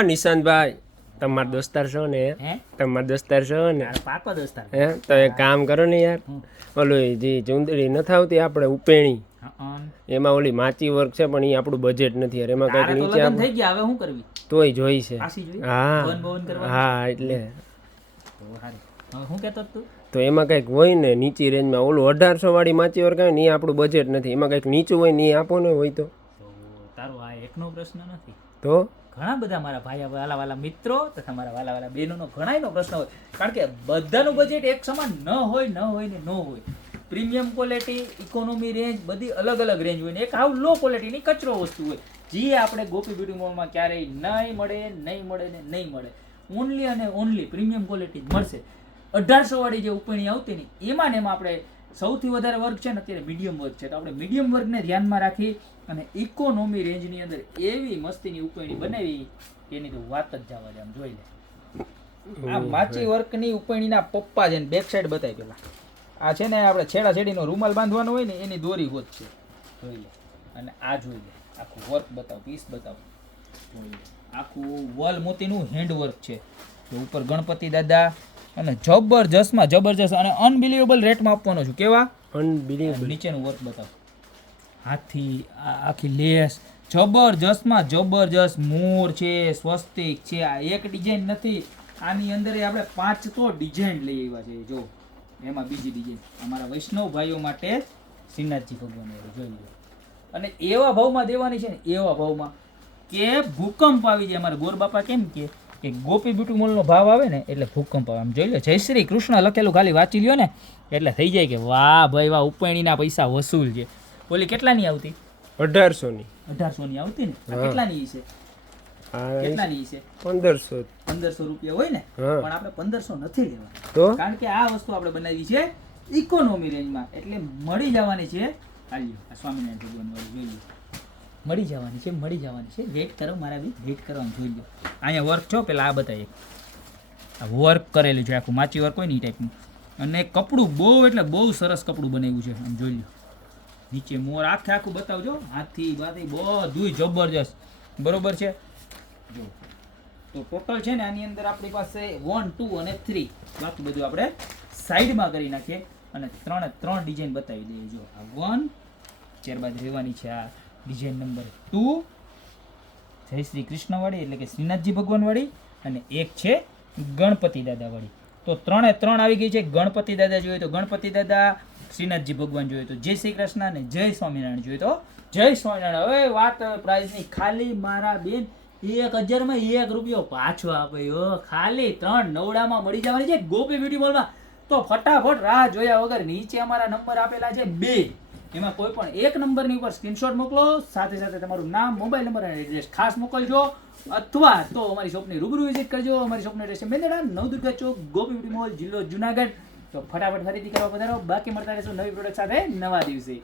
નિશાંતભાઈ તમારા દોસ્તાર છો ને? હે તમારા દોસ્તાર છો ને? પાકો દોસ્તાર. હે તો એક કામ કરો ને યાર, ઓલું જે ચુંદડી નથી આવતી આપણે ઉપેણી, એમાં ઓલી માચી વર્ક છે પણ એ આપણું બજેટ નથી યાર, એમાં કઈક નીચે લગન થઈ ગયા, હવે શું કરવી? તોય જોઈ છે. પાછી જોઈ? હા બોન બોન કરવાની? હા એટલે તો હારી. હવે શું કહેતો તું? તો એમાં કંઈક હોય ને નીચી રેન્જમાં, ઓલું 1800 વાળી માચી વર્ક આવે ને એ આપણું બજેટ નથી, એમાં કંઈક નીચું હોય ને એ આપો ને હોય તો. તો તારો આ એકનો પ્રશ્ન નથી, તો ઘણા બધા મારા ભાઈ વાલા વાલા મિત્રો તથા મારા વાલા વાલા બહેનોનો ઘણાયનો પ્રશ્ન હોય, કારણ કે બધાનું બજેટ એક સમાન ન હોય ને ન હોય. પ્રીમિયમ ક્વોલિટી, ઇકોનોમી રેન્જ બધી અલગ અલગ રેન્જ હોય ને એક હાવ લો ક્વોલિટીની કચરો વસ્તુ હોય, જે આપણે ગોપી બ્યુટી મોલમાં ક્યારેય નહીં મળે. ઓનલી અને ઓનલી પ્રીમિયમ ક્વોલિટી જ મળશે. 1800 વાળી જે ઉપણી આવતી ને એમાં આપણે સૌથી વધારે વર્ક છે ને અત્યારે મીડિયમ વર્ક છે, તો આપણે મીડિયમ વર્કને ધ્યાનમાં રાખી અને ઇકોનોમી રેન્જની અંદર એવી મસ્તીની ઉપણી બનાવી એની તો વાત જ જવા દે. આમ જોઈ લે, આ માચી વર્કની ઉપણીના પપ્પા છે ને બેક સાઈડ બતાવી પેલા. આ છે ને આપણે છેડા છેડીનો રૂમાલ બાંધવાનો હોય ને એની દોરી હોત છે, જોઈ લે. અને આ જોઈ લે, આખું વર્ક બતાવ, પીસ બતાવ, જોઈ લે. આખું વોલ મોતીનું હેન્ડ વર્ક છે, ઉપર ગણપતિ દાદા અને જબરજસ્ત અને અનબિલીવેબલ રેટમાં આપવાનો છું. કેવા અનબિલીવેબલ. નીચેનું વર્ક બતાવ, હાથથી આખી લેસ જબરજસ્ત મોર છે, સ્વસ્તિક છે. આ એક ડિઝાઇન નથી, આની અંદર આપણે 5 તો ડિઝાઇન લઈ આવ્યા છે. જો એમાં બીજી ડિઝાઇન અમારા વૈષ્ણવ ભાઈઓ માટે શ્રીનાથજી ભગવાન જોઈ લો. અને એવા ભાવમાં દેવાની છે ને, એવા ભાવમાં કે ભૂકંપ આવી જાય. અમારા ગોર બાપા કેમ કે ગોપી બ્યુટી મોલનો ભાવ આવે ને એટલે ભૂકંપ આવે. આમ જોઈ લો, જય શ્રી કૃષ્ણ લખેલું ખાલી વાંચી લ્યો ને એટલે થઈ જાય કે વાહ ભાઈ વાહ, ઉપેણીના પૈસા વસૂલ છે. ઓલી કેટલાની આવતી? 1800 ની. 1800 ની આવતી ને, આ કેટલાની છે? કેટલાની છે? 1500 રૂપિયા હોય ને, પણ આપણે 1500 નથી લેવા, તો કારણ કે આ વસ્તુ આપણે બનાવી છે ઇકોનોમી રેન્જમાં, એટલે મળી જવાની છે. આ સ્વામિનારાયણ ભગવાન વાળી જોઈ લો, મળી જવાની છે. વેઇટ કરો મારા બી, વેઇટ કરવાનું જોઈ લો. અહીંયા વર્ક છો પેલા આ બતાવીએ, આ વર્ક કરેલું છે આખું માચી વર્ક હોય ને એ ટાઈપનું. અને કપડું બહુ એટલે બહુ સરસ કપડું બનાવ્યું છે. આમ જોઈ લો, નીચે મોર આખું બતાવજો, હાથથી બાથી બધું જબરજસ્ત. બરોબર છે? જો તો ટોટલ છે ને આની અંદર આપણી પાસે 1, 2 અને 3 બાકી બધું આપણે સાઈડમાં કરી નાખીએ અને 3 ડિઝાઇન બતાવી દઈએ. જો આ 1, ત્યારબાદ રહેવાની છે આ ડિઝાઇન નંબર 2 જય શ્રી કૃષ્ણ વાળી એટલે કે શ્રીનાથજી ભગવાન વાળી, અને એક છે ગણપતિ દાદા વાળી. તો 3 આવી ગઈ છે. ગણપતિ દાદા જોઈએ તો ગણપતિ દાદા, શ્રીનાથજી ભગવાન જોઈએ તો જય શ્રી કૃષ્ણ, અને જય સ્વામિનારાયણ જોઈએ તો જય સ્વામિનારાયણ. હવે વાત પ્રાઇસની, ખાલી મારા બેન 1000 માં 1 રૂપિયો પાછો આપ્યો. ખાલી 3 નવડામાં મળી જવાની છે ગોપી બ્યુટી મોલમાં. તો ફટાફટ રાહ જોયા વગર નીચે અમારા નંબર આપેલા છે 2, એમાં કોઈ પણ એક નંબરની ઉપર સ્ક્રીનશોટ મોકલો, સાથે સાથે તમારું નામ, મોબાઈલ નંબર અને એડ્રેસ ખાસ મોકલજો, અથવા તો અમારી શોપની રૂબરૂ વિઝિટ કરજો. અમારી શોપનો એડ્રેસ છે મેંદરડા, નવદુર્ગા ચોક, ગોપી બ્યુટી મોલ, જિલ્લો જુનાગઢ. તો ફટાફટ ખરીદી કરવા પધારો. બાકી મળતા રહેશું નવી પ્રોડક્ટ સાથે નવા દિવસે.